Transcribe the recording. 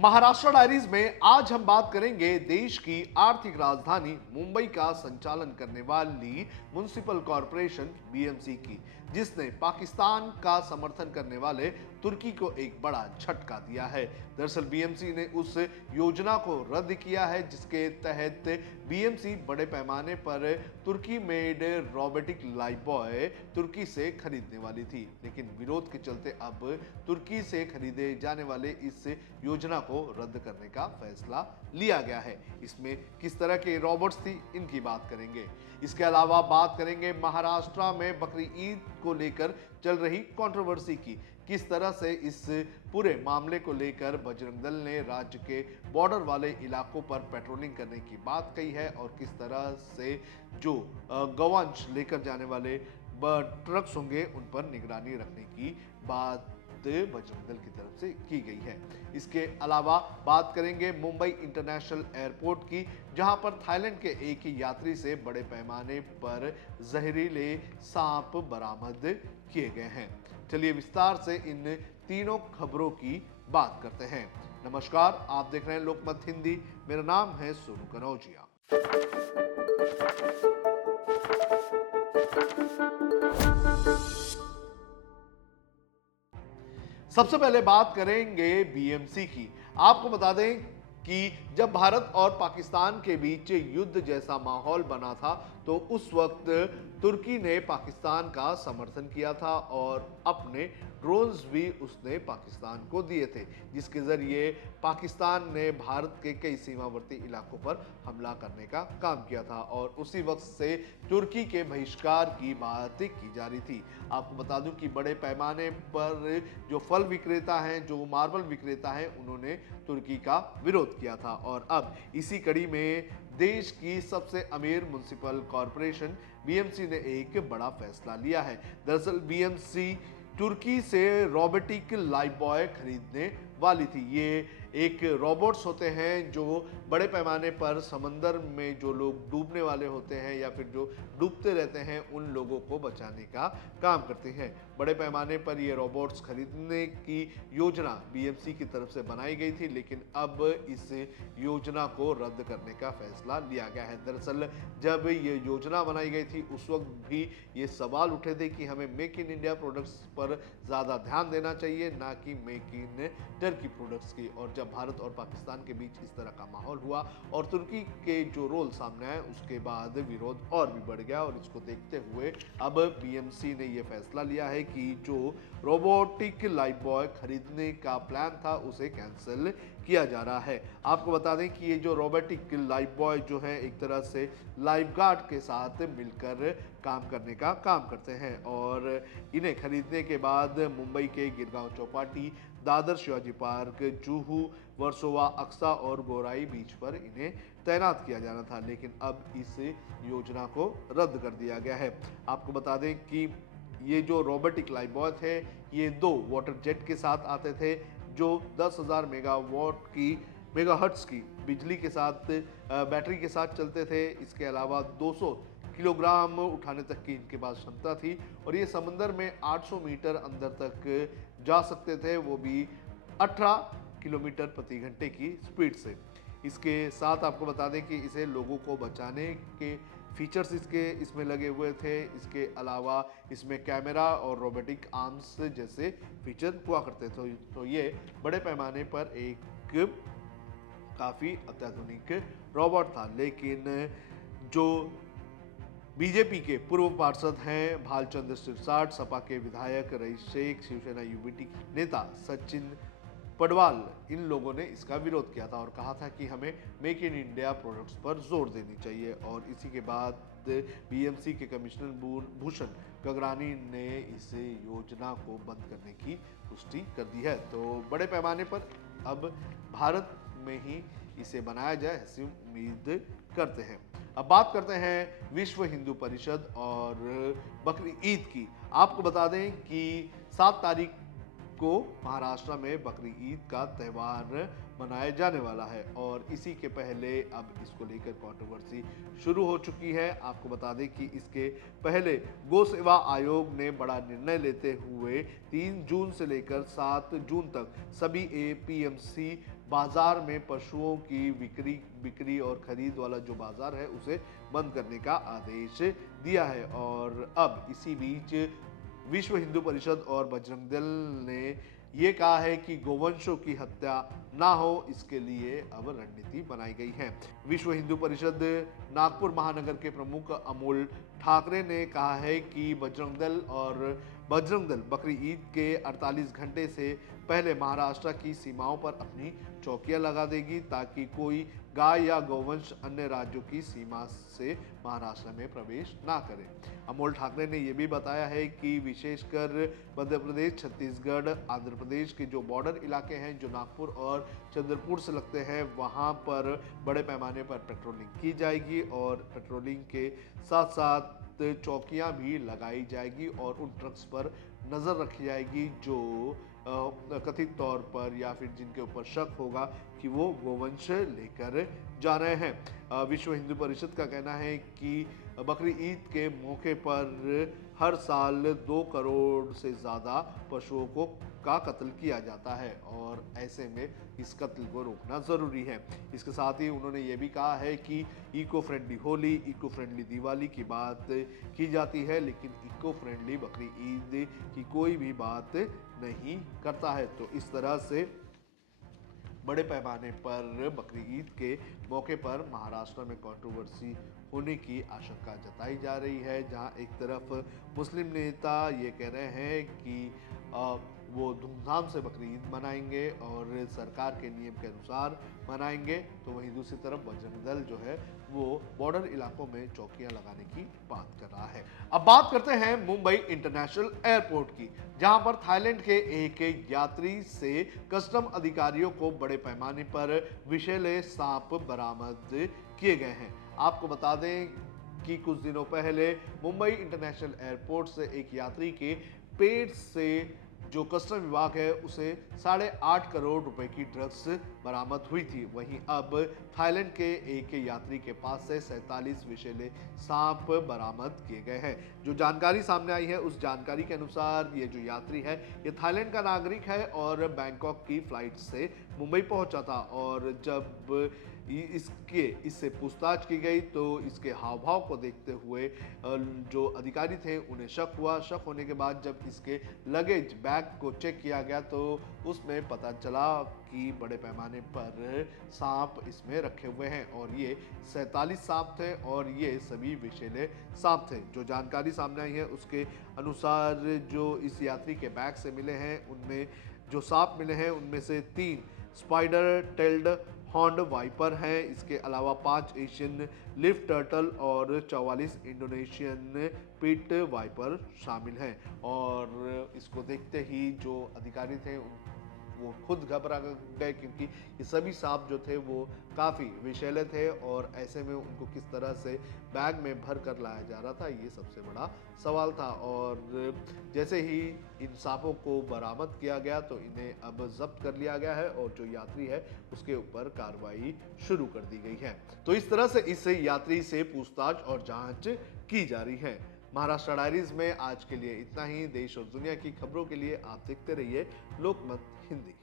Maharashtra diaries में आज हम बात करेंगे देश की आर्थिक राजधानी मुंबई का संचालन करने वाली म्युनिसिपल कॉरपोरेशन बीएमसी की, जिसने पाकिस्तान का समर्थन करने वाले तुर्की को एक बड़ा झटका दिया है। दरअसल बीएमसी ने उस योजना को रद्द किया है जिसके तहत बीएमसी बड़े पैमाने पर तुर्की मेड रोबोटिक लाइफबॉय तुर्की से खरीदने वाली थी, लेकिन विरोध के चलते अब तुर्की से खरीदे जाने वाले इस योजना को रद्द करने का फैसला लिया गया है। इसमें किस तरह के रोबोट्स थी, इनकी बात करेंगे। इसके अलावा बात करेंगे महाराष्ट्र में बकरी ईद को लेकर चल रही कंट्रोवर्सी की, किस तरह से इस पूरे मामले को लेकर बजरंग दल ने राज्य के बॉर्डर वाले इलाकों पर पेट्रोलिंग करने की बात कही है और किस तरह से जो गौवंश लेकर जाने वाले ट्रक्स होंगे उन पर निगरानी रखने की बात बजरंग दल की तरफ से की गई है। इसके अलावा बात करेंगे मुंबई इंटरनेशनल एयरपोर्ट की, जहां पर थाईलैंड के एक ही यात्री से बड़े पैमाने पर जहरीले सांप बरामद किए गए हैं। चलिए विस्तार से इन तीनों खबरों की बात करते हैं। नमस्कार, आप देख रहे हैं लोकमत हिंदी। मेरा नाम है सोनू कनौजिया। सबसे पहले बात करेंगे बीएमसी की। आपको बता दें कि जब भारत और पाकिस्तान के बीच युद्ध जैसा माहौल बना था तो उस वक्त तुर्की ने पाकिस्तान का समर्थन किया था और अपने ड्रोन्स भी उसने पाकिस्तान को दिए थे, जिसके जरिए पाकिस्तान ने भारत के कई सीमावर्ती इलाकों पर हमला करने का काम किया था और उसी वक्त से तुर्की के बहिष्कार की बात की जा रही थी। आपको बता दूं कि बड़े पैमाने पर जो फल विक्रेता हैं, जो मार्बल विक्रेता हैं, उन्होंने तुर्की का विरोध किया था और अब इसी कड़ी में देश की सबसे अमीर म्युनिसिपल कॉरपोरेशन बीएमसी ने एक बड़ा फैसला लिया है। दरअसल बीएमसी तुर्की से रोबोटिक लाइफबॉय खरीदने वाली थी। ये एक रोबोट्स होते हैं जो बड़े पैमाने पर समंदर में जो लोग डूबने वाले होते हैं या फिर जो डूबते रहते हैं उन लोगों को बचाने का काम करते हैं। बड़े पैमाने पर ये रोबोट्स खरीदने की योजना बीएमसी की तरफ से बनाई गई थी, लेकिन अब इस योजना को रद्द करने का फैसला लिया गया है। दरअसल जब ये योजना बनाई गई थी उस वक्त भी ये सवाल उठे थे कि हमें मेक इन इंडिया प्रोडक्ट्स पर ज़्यादा ध्यान देना चाहिए, ना कि मेक इन टर्की प्रोडक्ट्स की। और जब भारत और पाकिस्तान के बीच इस तरह का माहौल हुआ और तुर्की के जो रोल सामने आए, उसके बाद विरोध और भी बढ़ गया और इसको देखते हुए अब बीएमसी ने यह फैसला लिया है कि जो रोबोटिक लाइफबॉय खरीदने का प्लान था उसे कैंसिल किया जा रहा है। आपको बता दें कि ये जो रोबोटिक लाइफबॉय जो है एक तरह से लाइफगार्ड के साथ मिलकर काम करने का काम करते हैं और इन्हें खरीदने के बाद मुंबई के गिरगांव चौपाटी, दादर शिवाजी पार्क, जुहू, वर्सोवा, अक्सा और गोराई बीच पर इन्हें तैनात किया जाना था, लेकिन अब इस योजना को रद्द कर दिया गया है। आपको बता दें कि ये जो रोबोटिक लाइफबॉय थे ये 2 वाटर जेट के साथ आते थे जो 10,000 मेगाहर्ट्ज की बिजली के साथ बैटरी के साथ चलते थे। इसके अलावा 200 किलोग्राम उठाने तक की इनके पास क्षमता थी और ये समंदर में 800 मीटर अंदर तक जा सकते थे, वो भी 18 किलोमीटर प्रति घंटे की स्पीड से। इसके साथ आपको बता दें कि इसे लोगों को बचाने के फीचर्स इसमें लगे हुए थे। इसके अलावा इसमें कैमरा और रोबोटिक आर्म्स जैसे फीचर हुआ करते थे। तो ये बड़े पैमाने पर एक काफ़ी अत्याधुनिक रोबोट था, लेकिन जो बीजेपी के पूर्व पार्षद हैं भालचंद्र सिरसाट, सपा के विधायक रईस शेख, शिवसेना यूबीटी नेता सचिन पडवाल, इन लोगों ने इसका विरोध किया था और कहा था कि हमें मेक इन इंडिया प्रोडक्ट्स पर जोर देनी चाहिए। और इसी के बाद बीएमसी के कमिश्नर भूषण गगरानी ने इस योजना को बंद करने की पुष्टि कर दी है। तो बड़े पैमाने पर अब भारत में ही इसे बनाया जाए ऐसी उम्मीद करते हैं। अब बात करते हैं विश्व हिंदू परिषद और बकरी ईद की। आपको बता दें कि 7 तारीख को महाराष्ट्र में बकरी ईद का त्यौहार मनाया जाने वाला है और इसी के पहले अब इसको लेकर कंट्रोवर्सी शुरू हो चुकी है। आपको बता दें कि इसके पहले गौ सेवा आयोग ने बड़ा निर्णय लेते हुए 3 जून से लेकर 7 जून तक सभी एपीएमसी बाजार में पशुओं की बिक्री और खरीद वाला जो बाजार है उसे बंद करने का आदेश दिया है। और अब इसी बीच विश्व हिंदू परिषद और बजरंग दल ने ये कहा है कि गोवंशों की हत्या ना हो, इसके लिए अब रणनीति बनाई गई है। विश्व हिंदू परिषद नागपुर महानगर के प्रमुख अमोल ठाकरे ने कहा है कि बजरंग दल बकरी ईद के 48 घंटे से पहले महाराष्ट्र की सीमाओं पर अपनी चौकियां लगा देगी, ताकि कोई गाय या गोवंश अन्य राज्यों की सीमा से महाराष्ट्र में प्रवेश ना करे। अमोल ठाकरे ने यह भी बताया है कि विशेषकर मध्य प्रदेश, छत्तीसगढ़, आंध्र प्रदेश के जो बॉर्डर इलाके हैं जो नागपुर और चंद्रपुर से लगते हैं, वहां पर बड़े पैमाने पर पेट्रोलिंग की जाएगी और पेट्रोलिंग के साथ साथ चौकियां भी लगाई जाएगी और उन ट्रक्स पर नजर रखी जाएगी जो कथित तौर पर या फिर जिनके ऊपर शक होगा कि वो गोवंश लेकर जा रहे हैं। विश्व हिंदू परिषद का कहना है कि बकरी ईद के मौके पर हर साल 2 करोड़ से ज़्यादा पशुओं का कत्ल किया जाता है और ऐसे में इस कत्ल को रोकना ज़रूरी है। इसके साथ ही उन्होंने ये भी कहा है कि eco friendly Holi, eco friendly Diwali की बात की जाती है, लेकिन इको फ्रेंडली बकरी ईद की कोई भी बात नहीं करता है। तो इस तरह से बड़े पैमाने पर बकरी ईद के मौके पर महाराष्ट्र में कंट्रोवर्सी होने की आशंका जताई जा रही है, जहां एक तरफ मुस्लिम नेता ये कह रहे हैं कि वो धूमधाम से बकरी ईद मनाएंगे और सरकार के नियम के अनुसार मनाएंगे, तो वहीं दूसरी तरफ बजरंग दल जो है वो बॉर्डर इलाकों में चौकियां लगाने की बात कर रहा है। अब बात करते हैं मुंबई इंटरनेशनल एयरपोर्ट की, जहां पर थाईलैंड के एक यात्री से कस्टम अधिकारियों को बड़े पैमाने पर विषैले सांप बरामद किए गए हैं। आपको बता दें कि कुछ दिनों पहले मुंबई इंटरनेशनल एयरपोर्ट से एक यात्री के पेट से जो कस्टम विभाग है उसे 8.5 करोड़ रुपए की ड्रग्स बरामद हुई थी। वहीं अब थाईलैंड के एक यात्री के पास से 47 विषैले सांप बरामद किए गए हैं। जो जानकारी सामने आई है उस जानकारी के अनुसार ये जो यात्री है ये थाईलैंड का नागरिक है और बैंकॉक की फ्लाइट से मुंबई पहुंचा था और जब इससे पूछताछ की गई तो इसके हाव भाव को देखते हुए जो अधिकारी थे उन्हें शक हुआ। शक होने के बाद जब इसके लगेज बैग को चेक किया गया तो उसमें पता चला कि बड़े पैमाने पर सांप इसमें रखे हुए हैं और ये 47 सांप थे और ये सभी विषैले सांप थे। जो जानकारी सामने आई है उसके अनुसार जो इस यात्री के बैग से मिले हैं उनमें जो सांप मिले हैं उनमें से 3 स्पाइडर टेल्ड हॉर्न्ड वाइपर हैं। इसके अलावा 5 एशियन लिफ्ट टर्टल और 44 इंडोनेशियन पिट वाइपर शामिल हैं और इसको देखते ही जो अधिकारी थे वो खुद घबरा गए, क्योंकि ये सभी सांप जो थे वो काफ़ी विषैले थे और ऐसे में उनको किस तरह से बैग में भर कर लाया जा रहा था ये सबसे बड़ा सवाल था। और जैसे ही इन सांपों को बरामद किया गया तो इन्हें अब जब्त कर लिया गया है और जो यात्री है उसके ऊपर कार्रवाई शुरू कर दी गई है। तो इस तरह से इस यात्री से पूछताछ और जांच की जा रही है। महाराष्ट्र डायरीज में आज के लिए इतना ही। देश और दुनिया की खबरों के लिए आप देखते रहिए लोकमत हिंदी।